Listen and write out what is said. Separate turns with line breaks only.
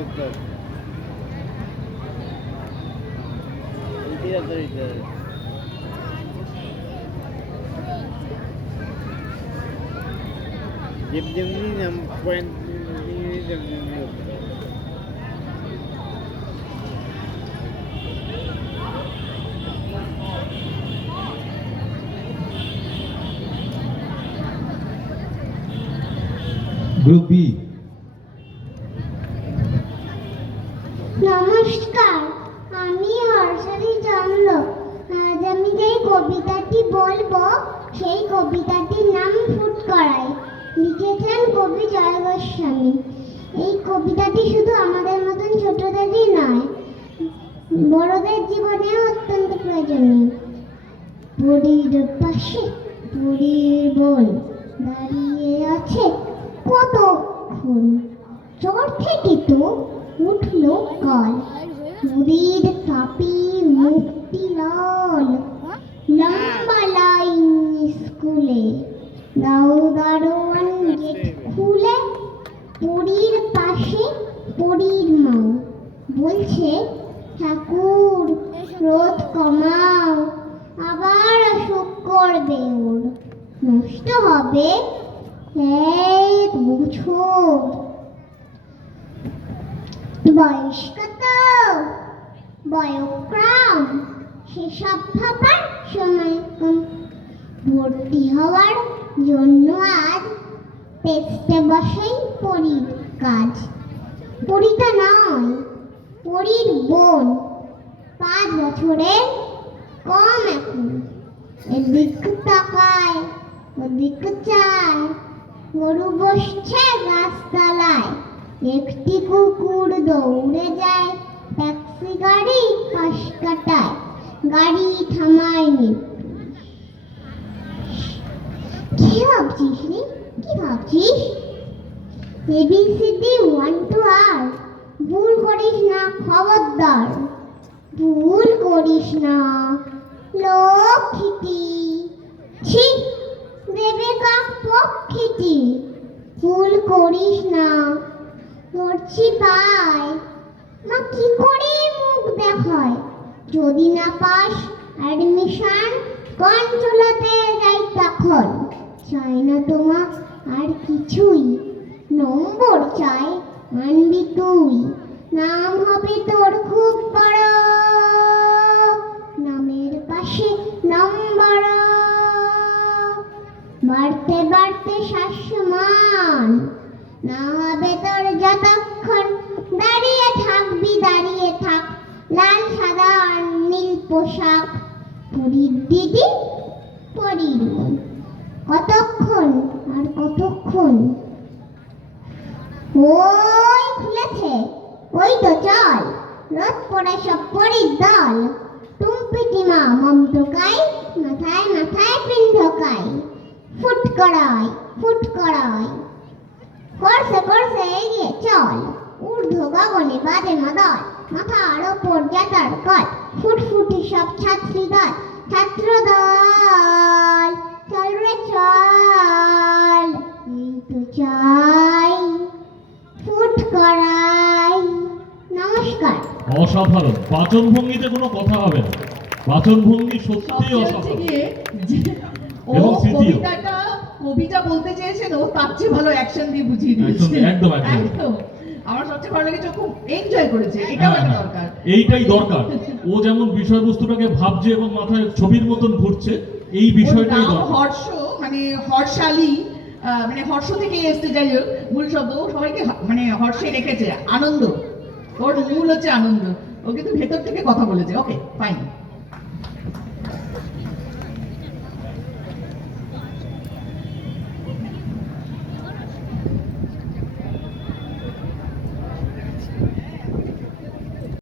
ಹೋಗ್ತಾರೆ ಇತಿಹಾಸ ಇದ್ದಾರೆ ಜಿಮ್ ಜಿಮ್ನಿ ನಮ್ಮ ಪಾಯಿಂಟ್ ಜಿಮ್ ಜಿಮ್ನಿ ಹೋಗ್ತಾರೆ
Group B
নমস্কার, আমি হর্ষালি চন্দ্র। আজ আমি যেই কবিতাটি বলব, সেই কবিতাটির নাম ফুট করাই। লিখেছেন কবি জয় গোস্বামী। এই কবিতাটি শুধু আমাদের মতন ছোটদেরই নয়, বড়দের জীবনেও অত্যন্ত প্রয়োজনীয়। পুরীর পাশে পুরীর বোন দাঁড়িয়ে আছে কতক্ষণ? চর থেকে তো উঠল কাল পুরীর কাপি মুক্তি লাল। লম্বা লাইন স্কুলে দাও গেট খুলে, পুরীর পাশে পুরীর মা বলছে, ঠাকুর, রোদ কমাও, আবার অসুখ করবে ওর। নষ্ট হবে এক বছর। বয়স কত বয়ক্রম, সেসব ভাবার সময় ভর্তি হওয়ার জন্য আজ টেস্টে বসেই পরীর কাজ। পরীটা নয়, পরীর বোন, পাঁচ বছরের কম এখন। এদিক তাকায়, ওদিক চায়, গরু বসছে গাছতলায়। একটি কুকুর দৌড়ে যায়, ট্যাক্সি গাড়ি পাশ কাটায়, গাড়ি থামায়নি কি ভাবছিস রে? কি ভাবছিস? এবিসিডি ওয়ান টু আর ভুল করিস না, খবরদার। ভুল করিস না, লক্ষ্মীটি। ছি, দেবে কাক পক্ষীটি। ভুল করিস না করছি পায় মা কি করে মুখ দেখায়? যদি না পাস অ্যাডমিশন কোন কন্ট্রোলাতে যাই তখন। চাই না তোমা আর কিছুই। নম্বর চাই, আনবি তুই। নাম হবে তোর খুব বড়। নামের পাশে নম্বর। বাড়তে বাড়তে শাসমান। না হবে তোর যতক্ষণ। দাঁড়িয়ে থাকবি দাঁড়িয়ে থাক। লাল, সাদা আর নীল পোশাক। পুরীর দিদি, পরীর কতক্ষণ আর কতক্ষণ? ওই খুলেছে। ওই তো চল। রোদ পড়ে সব পরীর দল। টুম্পিটি মা মম টোকাই মাথায় মাথায় পিন ঢোকাই ফুট করাই ফুট করাই করছে করছে এগিয়ে চল। ঊর্ধ্ব গগনে বাজে মাদল মাথার ওপর জাতার কল ফুটফুটি সব ছাত্রী দল ছাত্র দল চল রে চল এই তো চাই ফুট করাই। নমস্কার।
অসাধারণ। বাচন ভঙ্গিতে কোনো কথা হবে না। বাচন ভঙ্গি সত্যিই অসাধারণ। এবং স্মৃতিও।
কবিতা বলতে চেয়েছেন ও তার চেয়ে ভালো অ্যাকশন দিয়ে বুঝিয়ে দিয়েছে।
একদম, একদম,
আমার সবচেয়ে ভালো লেগেছে খুব এনজয় করেছে এটা
হ্যাঁ,
একটা
হ্যাঁ।
দরকার।
এইটাই দরকার। ও যেমন বিষয়বস্তুটাকে ভাবছে এবং মাথায় ছবির মতন ঘুরছে এই বিষয়টাই দরকার।
হর্ষ মানে হর্ষালি মানে হর্ষ থেকে এসছে যাই হোক মূল শব্দ সবাইকে মানে হর্ষে রেখেছে আনন্দ। ওর মূল হচ্ছে আনন্দ। ও কিন্তু ভেতর থেকে কথা বলেছে। Okay fine